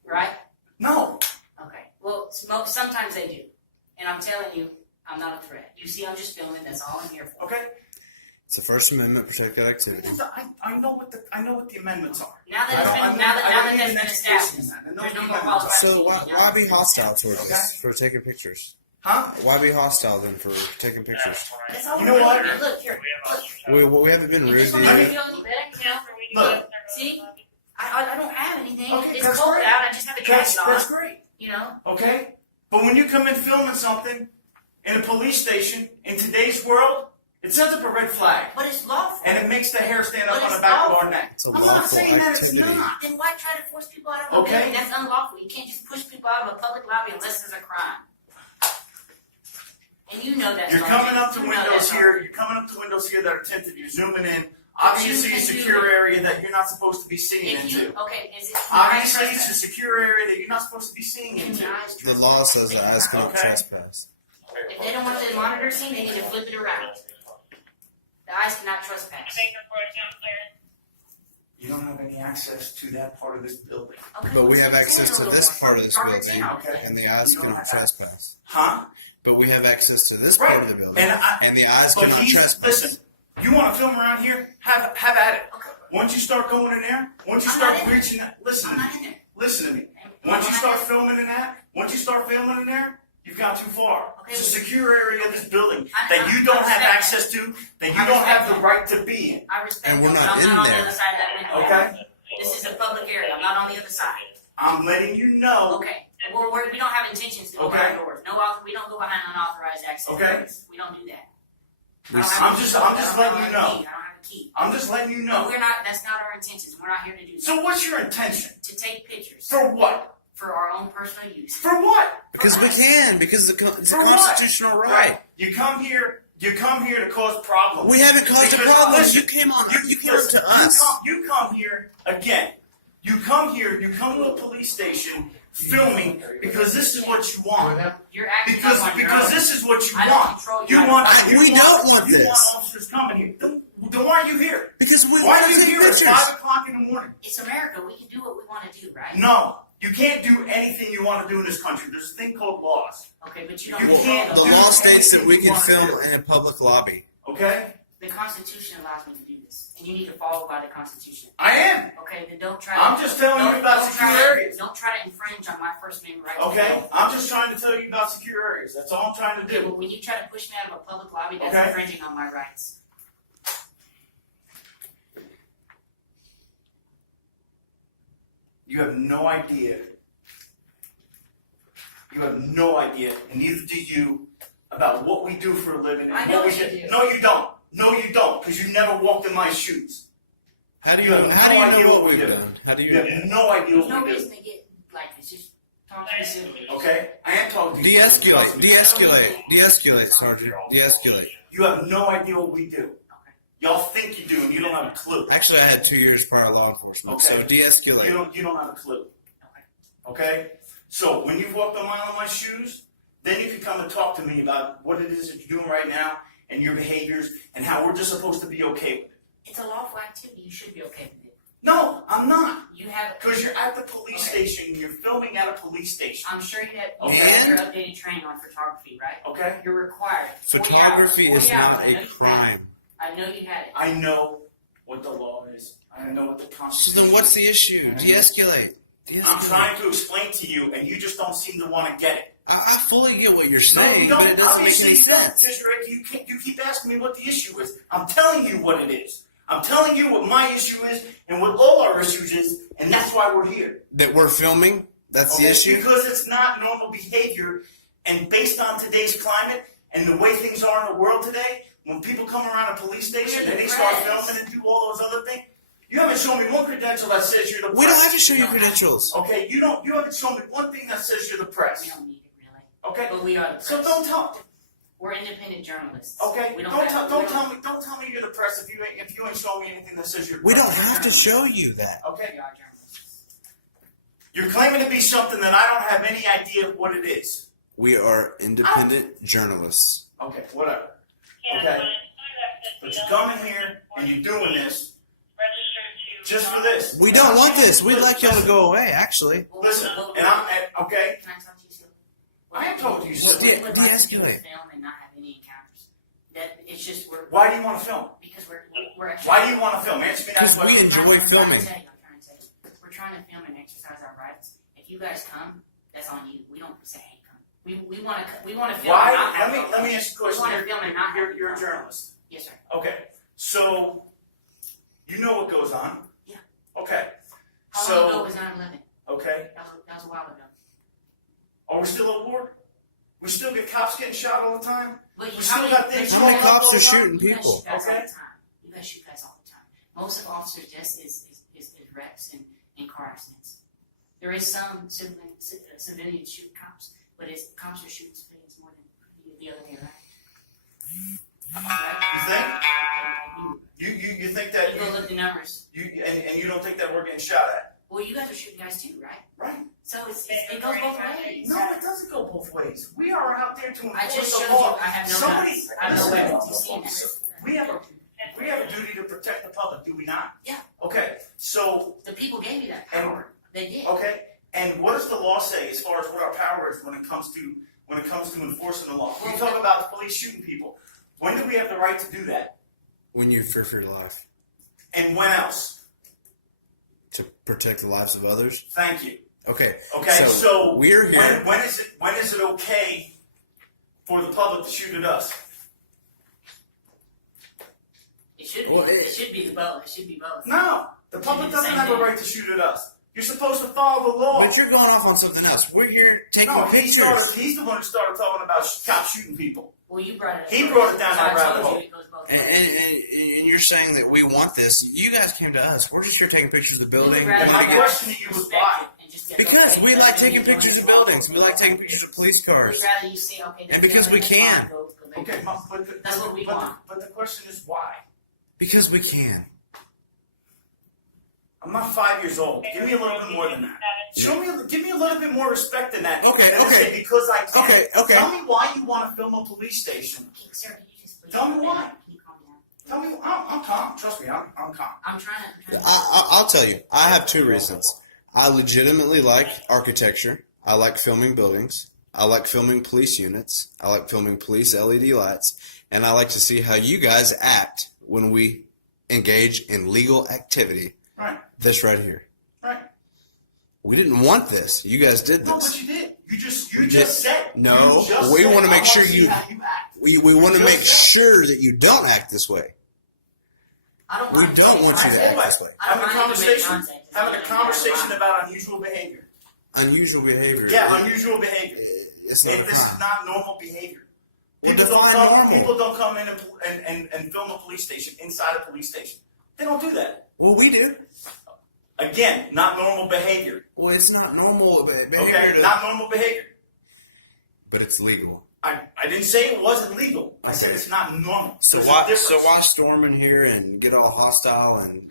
Right? No. Okay. Well, sometimes they do. And I'm telling you, I'm not a threat. You see, I'm just filming. That's all I'm here for. Okay? It's the First Amendment protected activity. I know what the amendments are. Now that that's been established, there's no more qualified. So why be hostile towards Okay. us for taking pictures? Huh? Why be hostile then for taking pictures? That's all You know what? Here, look, here. Look. We haven't been rude This to one I makes mean- me feel any better. Look. See? I don't have anything. Okay, It's that's cold great. out. I just have the jacket on. That's great. You know? Okay? But when you come in filming something in a police station in today's world, it sends up a red flag. But it's lawful. And it makes the hair stand up But on the it's back of lawful. our neck. It's a I'm not lawful saying that it's activity. not. Then why try to force people out of a Okay. building? That's unlawful. You can't just push people out of a public lobby unless there's a crime. And you know that's You're not coming true. up to You know windows that's here. not You're coming up to windows here that are tinted. You're zooming in. Obviously, a can do secure it. area that you're not supposed to be seeing true. If you, into. okay, is it Obviously, it's a secure area that you're not supposed to be seeing Can into. the eyes The trespass? law says that eyes cannot Okay. trespass. If they don't want the monitor scene, they need to flip it around. The eyes cannot trespass. You don't have any access to that part of this building. Okay, But we have well, access it's to in a this little part of this more. building, Okay. and the eyes You don't cannot have trespass. Huh? But we have access to this Right. part of the building, And and the eyes But cannot he's, trespass. listen, you want to film around here? Have at it. Okay. Once you start going in there, once you I'm start not in there. reaching that, listen I'm to not me. in there. Listen to me. I'm Once you not start in there. filming in that, once you start filming in there, you've gone too far. Okay. It's a secure area of this building I- that you I don't have respect access to, that you I don't have the respect right to be in. I respect And we're you, not but I'm in not on there. the other side of that window. Okay? This is a public area. I'm not on the other side. I'm letting you know. Okay. We don't have intentions to open Okay. our doors. We don't go behind unauthorized access. Okay. doors. We don't do that. We I don't s- have I'm any- just I don't letting have you any know. need. I don't have keep. I'm just letting you know. We're not. That's not our intentions. We're not here to do that. So what's your intention? To take pictures. For what? For our own personal use. For what? Because we can. Because it's a For what? constitutional right. You come here to cause problems. We haven't caused a Because, problem. listen, You came up listen, to us. You come here again. You come to a police station filming because this is what you want. You're acting up on your own. Because this is what you I don't want. control You your want. life. We don't want You this. want officers coming here. Then why are you here? Because we Why want are to you take here at pictures. 5 o'clock in the morning? It's America. We can do what we want to do, right? No, you can't do anything you want to do in this country. There's a thing called laws. Okay, but you don't. You control can't The them. law states that we You can want to film do. in a public lobby. Okay? The Constitution allows me to do this, and you need to follow by the Constitution. I am. Okay, then don't try. I'm just telling you about secure areas. Don't try to infringe on my First Amendment right. Okay? I'm just trying to tell you about secure areas. That's all I'm trying to Okay, well, do. when you try to push me out of a public lobby, that's Okay. infringing on my rights. You have no idea. You have no idea, and neither do you, about what we do for a living and I know what we what you do. No, you don't. No, you don't, because you never walked in my shoes. How do You have no idea what we we've do. done? How do You have no idea There's what no we do. reason to get like this. Just talk to me civilly. Okay? I am talking to you. De-escalate. De-escalate. De-escalate, Sergeant. De-escalate. You have no idea what we do. Y'all think you do, and you don't have a clue. Actually, I had 2 years prior law enforcement, Okay. so de-escalate. You don't have a clue. Okay? So when you've walked a mile in my shoes, then you can come and talk to me about what it is that you're doing right now and your behaviors and how we're just supposed to be okay with it. It's a lawful activity. You should be okay with it. No, I'm not. You have. Because you're at the police station, you're filming at a police station. I'm sure you have Okay. your updated training on photography, right? Okay? You're required. 40 Photography hours, is 40 not hours. I know a you had it. crime. I know you had it. I know what the law is. I know what the So Constitution then what's the issue? I know. De-escalate. I'm trying to explain to you, and you just don't seem to want to get it. I fully get what you're No, saying, you don't. but it doesn't make Obviously, any you don't. sense. Sister Ed, you keep asking me what the issue is. I'm telling you what it is. I'm telling you what my issue is and what all our issues is, and that's why we're here. That we're filming? That's the Okay? issue? Because it's not normal behavior, and based on today's climate and the way things are in the world today, when people come around a police station and they start filming and do all those other things, you haven't shown me one credential that says you're the press. We don't have to show you credentials. Okay, you haven't shown me one thing that says you're the press. We don't need it really. Okay? But we are the press. So don't tell. We're independent journalists. Okay, We don't have- we tell me you're the press if you ain't showing me anything that says you're the We press. don't have to show you that. Okay, We are journalists. you're claiming to be something that I don't have any idea of what it is. We are independent journalists. Okay, whatever. Okay, but you come in here and you're doing this just for this. We don't want this. We'd like y'all to go away, actually. Listen, and I'm okay. Can I talk to you still? I am talking to you. What Sid. we would like to do is de-escalate. film and not have any encounters. That it's just we're Why do you want to film? because we're actually. Why do you want to film? Answer me that Because we question. enjoy filming. I'm trying to tell you. We're trying to film and exercise our rights. If you guys come, that's on you. We don't say hey come. We want to film. Why? And not have Let me ask you a We question. want to film and not have. You're a journalist. Yes, sir. Okay, so you know what goes on. Yeah. Okay. How long ago So was 9/11? okay, That was a while ago. are we still at war? We still get cops getting shot all the time. But We still got things How many going on cops all are the time? shooting You guys people? shoot guys all Okay. the time. You guys shoot guys all the time. Most of officers just is wrecks and car accidents. There is some civilians shooting cops, but cops are shooting civilians more than the other way around. You think? You think that You go look the numbers. and you don't think that we're getting shot at? Well, you guys are shooting guys too, right? Right. So it goes both ways. No, it doesn't go both ways. We are out there to I enforce just the showed you. law. I have no Somebody, guns. I have no listen, weapons. You see this? we have a duty to protect the public, do we not? Yeah. Okay. So The people gave me that power. They did. okay. And what does the law say as far as what our power is when it comes to enforcing the law? We talk about the police shooting people. When do we have the right to do that? When you fear for your life. And when else? To protect the lives of others. Thank you. Okay. Okay, so we're here. When is it okay for the public to shoot at us? It should be. Well, It should be both. It should be both. No, the public It's the doesn't same have a thing. right to shoot at us. You're supposed to follow the law. But you're going off on something else. We're here taking No, pictures. he's the one who started talking about cops shooting people. Well, you brought it up. He first. brought it down So that I rabbit told you hole. it goes both And ways. you're you're saying that we want this. You guys came to us. We're just here taking pictures of the building. And my question to you was why? Because we like taking pictures of buildings. We like taking pictures of police cars. We'd rather you say, okay, And because we can. Okay, That's what we want. But the question is why? Because we can. I'm not 5 years old. Give me a little bit more than that. Give me a little bit more respect than that. Okay, And okay. say, because I can. Okay, okay. Tell me why you want to film a police station. Okay, sir, can you just please Tell me calm why. down? Can you calm down? Tell me, I'm calm. Trust me, I'm calm. I'm trying to. I'll tell you. I have two reasons. I legitimately like architecture. I like filming buildings. I like filming police units. I like filming police LED lights. And I like to see how you guys act when we engage in legal activity. Right. This right here. Right. We didn't want this. You guys did No, this. but you did. You just said. No, You just we said, want to I make sure see you. how act. We want to You make just said. sure that you don't act this way. I don't We mind don't doing want it. you to act this way. Having a I don't mind doing conversation. content. Having a conversation about unusual behavior. Unusual behavior. Yeah, unusual behavior. It's not a This is crime. not normal behavior. Well, People define don't come. normal. People don't come in and film a police station inside a police station. They don't do that. Well, we do. Again, not normal behavior. Well, it's not normal behavior. Okay, not normal behavior. But it's legal. I didn't say it wasn't legal. I said it's not normal. So There's a why? difference. So why storm in here and get all hostile and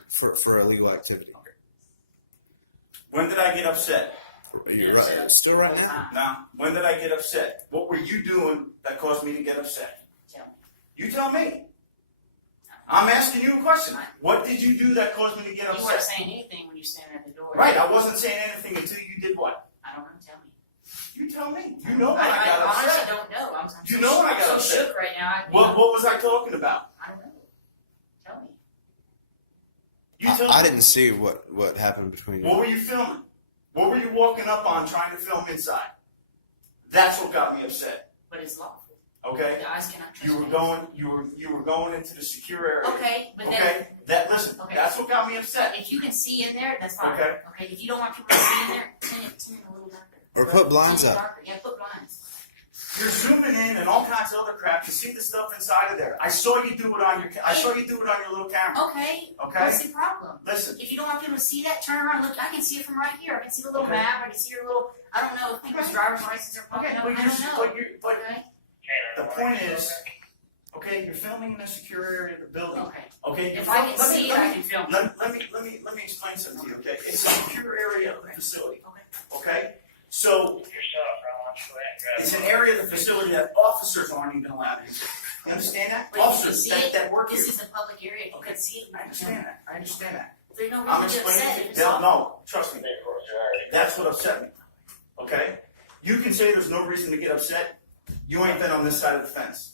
for illegal activity? When did I get upset? You're right. Still right now. Now, when did I get upset? What were you doing that caused me to get upset? Tell me. You tell me. I'm asking you a question. What did you do that caused me to get You weren't upset? saying anything when you standing at the door. Right, I wasn't saying anything until you did what? I don't know. Tell me. You tell me. You know when I I got honestly upset. don't know. I'm You so know when I shook- got so upset. shook right now. What was I talking about? I don't know. Tell me. You tell I me. didn't see what happened between What you. were you filming? What were you walking up on trying to film inside? That's what got me upset. But it's lawful. Okay? The eyes cannot trust You were me. going you were going into the secure area. Okay, but then Okay? Listen, Okay. that's what got me upset. if you can see in there, that's fine. Okay. If you don't want people to see in there, turn it a little darker. Or put blinds Turn it up. darker. Yeah, put blinds. You're zooming in and all kinds of other crap to see the stuff inside of there. I saw you do it on your little camera. Okay. Okay. What's the problem? Listen, If you don't want people to see that, turn around. Look, I can see it from right here. I can see the little Okay. map. I can see your little. I don't know if people's driver's licenses are popping up. I don't know. Okay. the point is, okay, you're filming in a secure area of the building. Okay. Okay. If I can see it, I can film it. Let me explain something to you. Okay, it's a secure area of the facility. Okay. Okay, so it's an area of the facility that officers aren't even allowed into. You understand that? But if you Officers see it, that work here. this is a public area. If you can see it, you I can understand that. I understand that. There's no I'm reason to be upset. explaining If to it's you. lawful. No, trust me. That's what upset me. Okay? You can say there's no reason to get upset. You ain't been on this side of the fence.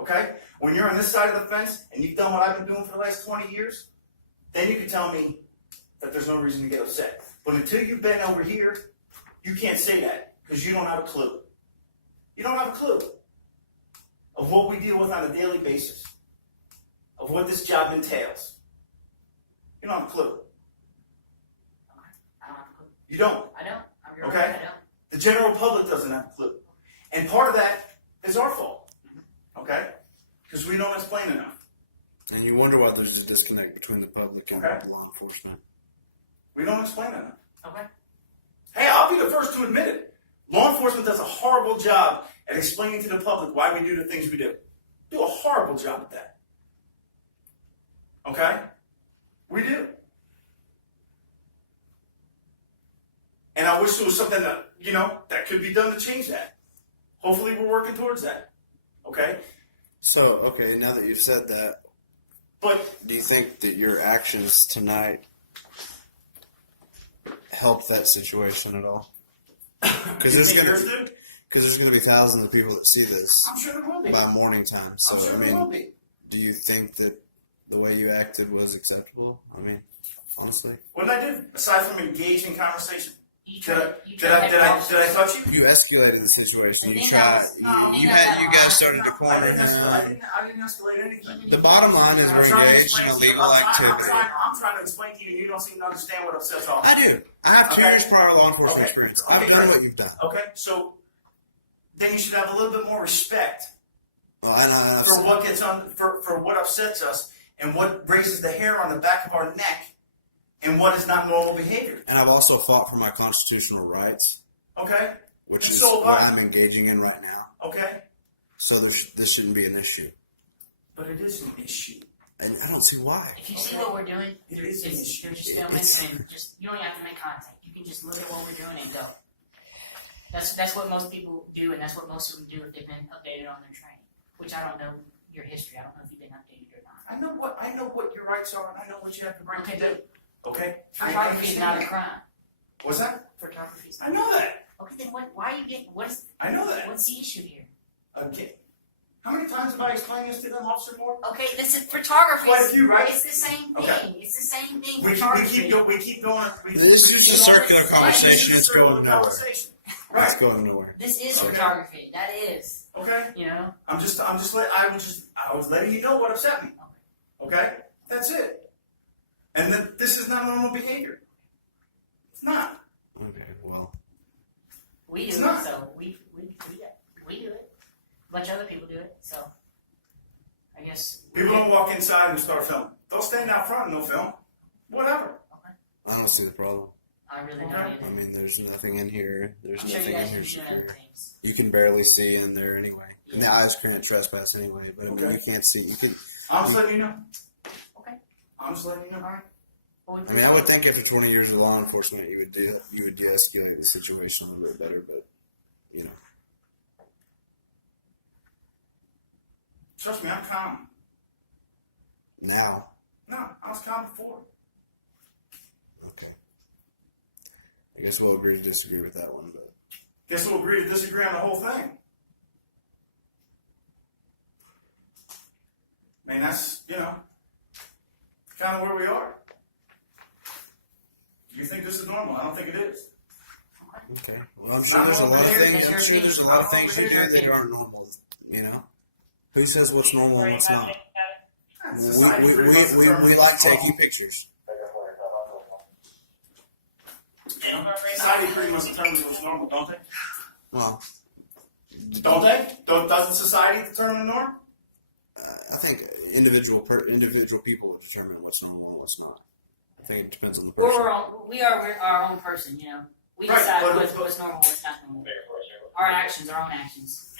Okay? When you're on this side of the fence and you've done what I've been doing for the last 20 years, then you can tell me that there's no reason to get upset. But until you've been over here, you can't say that because you don't have a clue. You don't have a clue of what we deal with on a daily basis, of what this job entails. You don't have a clue. I don't have a clue. You don't. I don't. I'm your Okay. right. I don't. The general public doesn't have a clue. And part of that is our fault. Okay? Because we don't explain enough. And you wonder why there's a disconnect between the public and Okay. law enforcement. We don't explain enough. Okay. Hey, I'll be the first to admit it. Law enforcement does a horrible job at explaining to the public why we do the things we do. Do a horrible job at that. Okay? We do. And I wish there was something that, that could be done to change that. Hopefully we're working towards that. Okay? So, okay, now that you've said that, But do you think that your actions tonight help that situation at all? Because you think yours do? there's going to be thousands of people that see this I'm sure there will be. by morning time. So, I'm sure I there will mean, be. do you think that the way you acted was acceptable? I mean, honestly, What did I do aside from engage in conversation? You Did try. I You did try I to did have I did I touch you? you escalated the situation. And You then tried. that was- no, You then that you was- guys started to I corner didn't escalate. him. I didn't escalate anything. The bottom line is I'm we're trying to engaged in explain a to you- legal activity. I'm trying to explain to you, and you don't seem to understand what upsets off. I do. I have 2 Okay. years prior law enforcement Okay. experience. Okay, I've done great. what you've done. Okay, so then you should have a little bit more respect Well, I know for what gets on for what upsets us and what raises the hair on the back of our neck and what is not normal behavior. And I've also fought for my constitutional rights, Okay? which And is so what have I. I'm engaging in right now. Okay? So this shouldn't be an issue. But it is an issue. And I don't see why. If you see what we're doing, It they're is an just issue. filming and just you don't have to make contact. You can just look at what we're doing and go. That's what most people do, and that's what most of them do if they've been updated on their training. Which I don't know your history. I don't know if you've been updated or not. I know what your rights are, and I know what you have the right to do. Okay? Photography is not a that. crime. What's that? Photography is I not. know that. Okay, then why are you getting? I know that. What's the issue here? Okay. How many times have I explained this to them, Officer Moore? Okay, this is photography. Quite a few, right? It's the same thing. Okay. It's the same thing. We Photography. keep going. This is a circular conversation. It's going nowhere. Conversation. It's Right. going nowhere. This is Okay. photography. That is. Okay. You know. I was letting you know what upset me. Okay? That's it. And this is not normal behavior. It's not. Okay, well. We do It's it, not. so we do it. A bunch of other people do it, so I guess People don't walk inside and start filming. They'll stand out front and they'll film. Whatever. I don't see the problem. I really don't Okay. either. I mean, there's nothing in here. There's I'm sure you nothing in guys here can do other secure. things. You can barely see in there anyway. And the Yeah. eyes can't trespass anyway, but I mean, Okay. you can't see. You can. I'm just letting you know. Okay. I'm just letting you know. All right. Well, we I mean, I would appreciate think after 20 years of law enforcement, you would de-escalate the situation a little bit better. But you know, Trust me, I'm calm. now, No, I was calm before. okay. I guess we'll agree to disagree with that one, but Guess we'll agree to disagree on the whole thing. I mean, that's, kind of where we are. You think this is normal? I don't think it is. okay. Well, I'm sure there's a lot of things. I'm sure there's a lot of things you do that aren't normal. You know, who says what's normal and what's not? Society pretty much We determines like what's normal. taking pictures. Society pretty much determines what's normal, don't they? Well, Don't they? Doesn't society determine the norm? I think individual people determine what's normal and what's not. I think it depends on the We're person. our own person, you know. We Right, decide but- what's normal, what's not normal. Our actions, our own actions.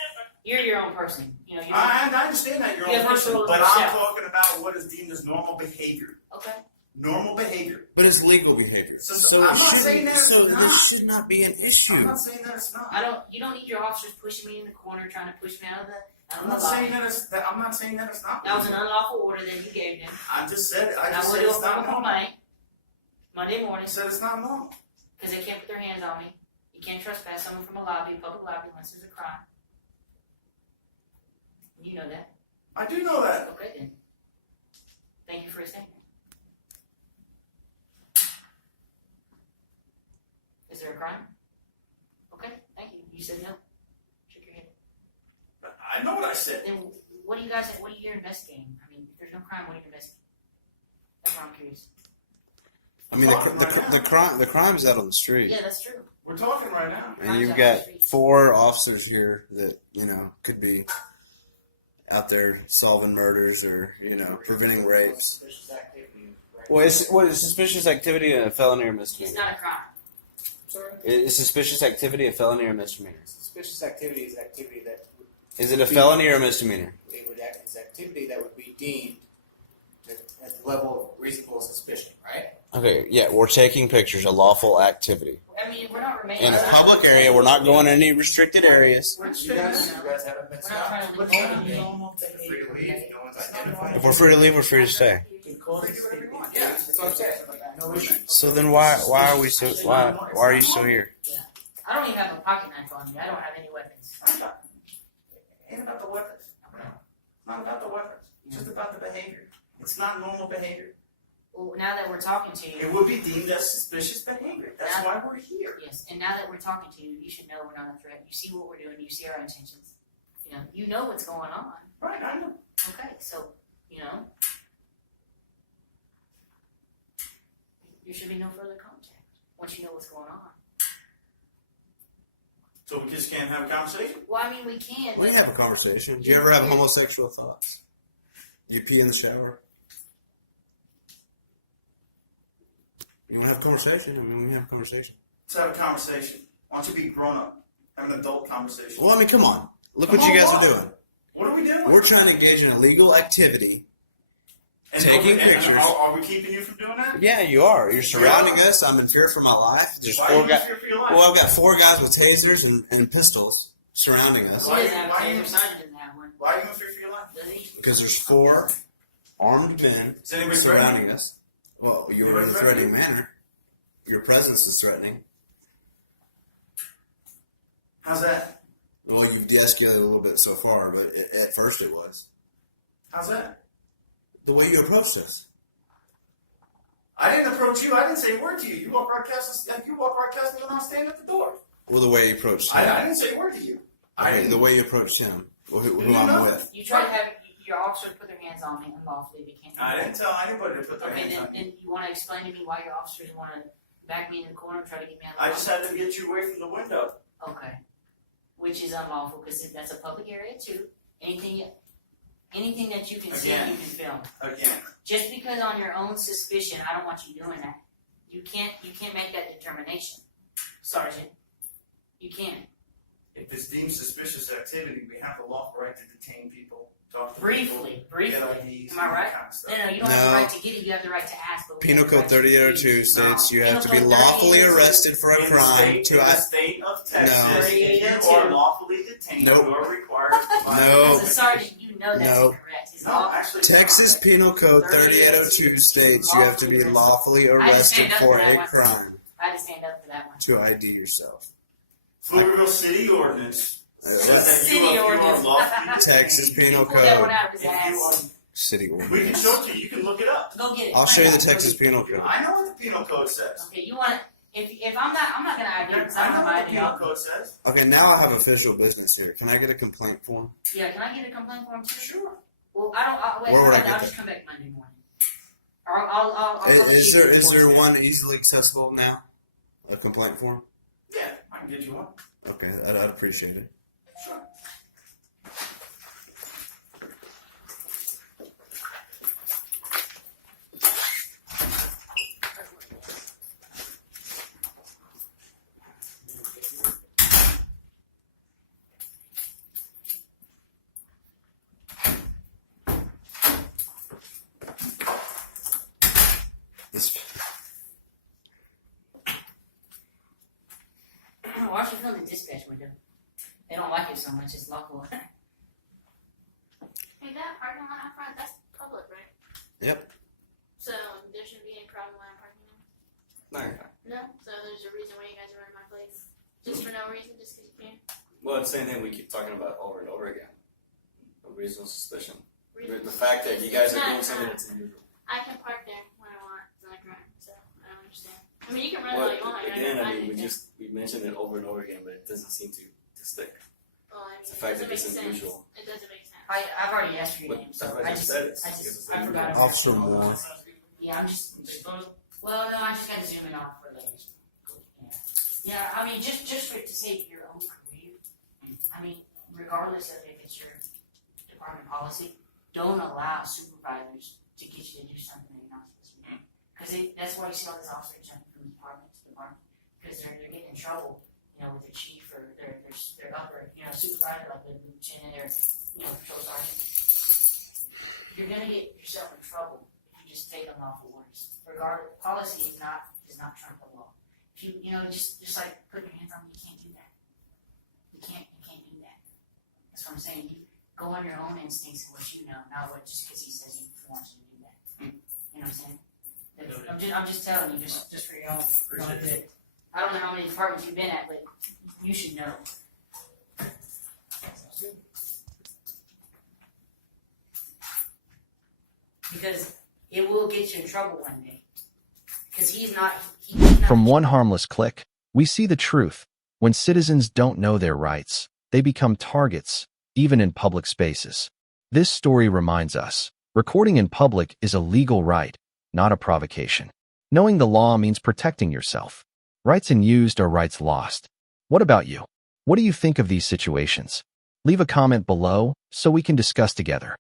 You're your own person, you know. You don't, I understand that you're You own have person, control of but I'm yourself. talking about what is deemed as normal behavior. okay. Normal behavior. But it's legal behavior. So I'm not saying that it's so not. this should not be an I'm issue. not saying that it's not. You don't need your officers pushing me in the corner trying to push me out of the I'm not saying that it's not. That was an unlawful order that you gave them. I just said And I it's will do a not formal normal. complaint Monday morning I said it's not normal. because they can't put their hands on me. You can't trespass someone from a lobby, public lobby, unless there's a crime. You know that. I do know that. Okay then. Thank you for your statement. Is there a crime? Okay, thank you. You said no. Shake your head. But I know what I said. Then what are you here investigating? I mean, if there's no crime, what are you investigating? That's what I'm curious. I mean, the crime's out on the street, Yeah, that's true. We're talking right now. and you've got 4 officers here that could be out there solving murders or preventing rapes. Well, what is suspicious activity a felony or It's misdemeanor? not a crime. Sorry? Is suspicious activity a felony or misdemeanor? Suspicious activity is activity that would, Is it a felony or a misdemeanor? it's activity that would be deemed at the level of reasonable suspicion, right? Okay, yeah, we're taking pictures, a lawful activity. I mean, we're not remaining In a public area, we're not going to any restricted areas. We're You guys haven't been We're not trying stopped. to You're live free to leave. No one's identified. If we're free to leave, we're free to stay. Yeah, that's what I'm saying. No issue. So then why are we so why are you still here? I don't even have a pocket knife on me. I don't have any weapons. It ain't about the weapons. It's not about the weapons. It's just about the behavior. It's not normal behavior. Well, now that we're talking to you, It would be deemed as suspicious behavior. That's why we're here. yes, and now that we're talking to you, you should know we're not a threat. You see what we're doing. You see our intentions. You know what's going on. Right, I know. Okay, so there should be no further contact once you know what's going on. So we just can't have a conversation? Well, I mean, we can. We have a conversation. Do you ever have homosexual thoughts? You pee in the shower? You want to have a conversation? I mean, we can have a conversation. Let's have a conversation. Why don't you be grown up? Have an adult conversation. Well, I mean, come on. Look what you guys are doing. What are we doing? We're trying to engage in illegal activity. And taking pictures. Are we keeping you from doing that? Yeah, you are. You're surrounding us. I'm in fear for my life. There's Why are four you guys. in fear for your life? Well, I've got 4 guys with tasers and pistols surrounding us. Why is why that? are you- Decided in that one. Why are you in fear for your life? Does he? Because there's 4 armed men Is anybody surrounding threatening? us. Well, you're Anybody in a threatening manner. Your presence is threatening. How's that? Well, you've de-escalated a little bit so far, but at first it was. How's that? The way you approached us. I didn't approach you. I didn't say a word to you. You walk right past me when I was standing at the door. Well, the way you approached him. I didn't say a word to you. Okay, the way you approached him. Who You I'm know. with. You tried to have your officer put their hands on me unlawfully. They can't. I didn't tell anybody to put their Okay, hands on then you. you want to explain to me why your officers want to back me in the corner and try to get me out of the I just had to get you away from the window. Okay. Which is unlawful because that's a public area too. Anything that you can see, Again. you can film. Again. Just because on your own suspicion, I don't want you doing that. You can't make that determination, Sergeant. You can't. If it's deemed suspicious activity, we have the lawful right to detain people, talk to Briefly, people, get IDs, Am I right? that kind of stuff. No, you don't have the right to get it. You have the right to ask. But we Penal have the Code right to 3802 refuse. states you Penal have to be Code lawfully 3802 arrested for a In crime the state of Texas, No. if you are lawfully detained, Nope. you are required to provide. No. As a sergeant, you know that's No. incorrect. It's No, law- actually, Texas Penal Code 3802 states you have to be lawfully arrested for a crime I had to stand up for that one. to ID yourself. Pflugerville City Ordinance says that City you are ordinance. lawfully detained. Texas Penal Pull that one Code. out of his If you ass. City We can ordinance. show it to you. You can look it up. Go get it. I'll show you the Bring it. Texas Penal Code. I know what the penal code says. Okay, you want if I'm not gonna ID because I I don't know have what my the ID. penal code says. Okay, now I have official business here. Can I get a complaint form? Yeah, can I get a complaint form too? Sure. Well, I don't. Wait, Where would I I'll get just that? come back Monday morning. Or I'll Is keep there it is there today. one easily accessible now? A complaint form? Yeah, I can get you one. Okay, I'd appreciate it. Sure. This, Why don't you fill in the dispatch window? They don't like it so much. It's local. Hey, that parking lot out front, that's public, right? yep. So there shouldn't be any problem when I'm parking No. there? No? So there's a reason why you guys are running my place? Just for no reason, just because you can? Well, it's the same thing we keep talking about over and over again. A reasonable suspicion. Reason. The fact that you guys are It's not- doing something that's unusual. I can park there when I want, it's not a crime, so I don't understand. I mean, you can run Well, all you want. again, I mean, do we mentioned it over and over again, but it doesn't seem to stick. Well, I mean, It's the fact it that it's doesn't make sense. unusual. It doesn't make sense. I've already asked for your But name, so that's what I I just said. It's I forgot. Officer Moore. Yeah, I'm just well, no, I just got to zoom in on it for later. Yeah, I mean, just for to save your own career. I mean, regardless of if it's your department policy, don't allow supervisors to get you to do something that you're not supposed to do. Because that's why you see all these officers jumping from department to department, because they're getting in trouble, with their chief or their upper, supervisor, like the lieutenant or patrol sergeant. You're gonna get yourself in trouble if you just take unlawful orders. Regardless, policy does not trump the law. If you just like putting your hands on them, you can't do that. You can't do that. That's what I'm saying. You go on your own instincts and what you know, not what just because he says he wants you to do that. You know what I'm saying? I'm just telling you, just for your own good. I don't know how many departments you've been at, but you should know. Because it will get you in trouble one day. Because he's not. From one harmless click, we see the truth. When citizens don't know their rights, they become targets, even in public spaces. This story reminds us, recording in public is a legal right, not a provocation. Knowing the law means protecting yourself. Rights in used are rights lost. What about you? What do you think of these situations? Leave a comment below so we can discuss together.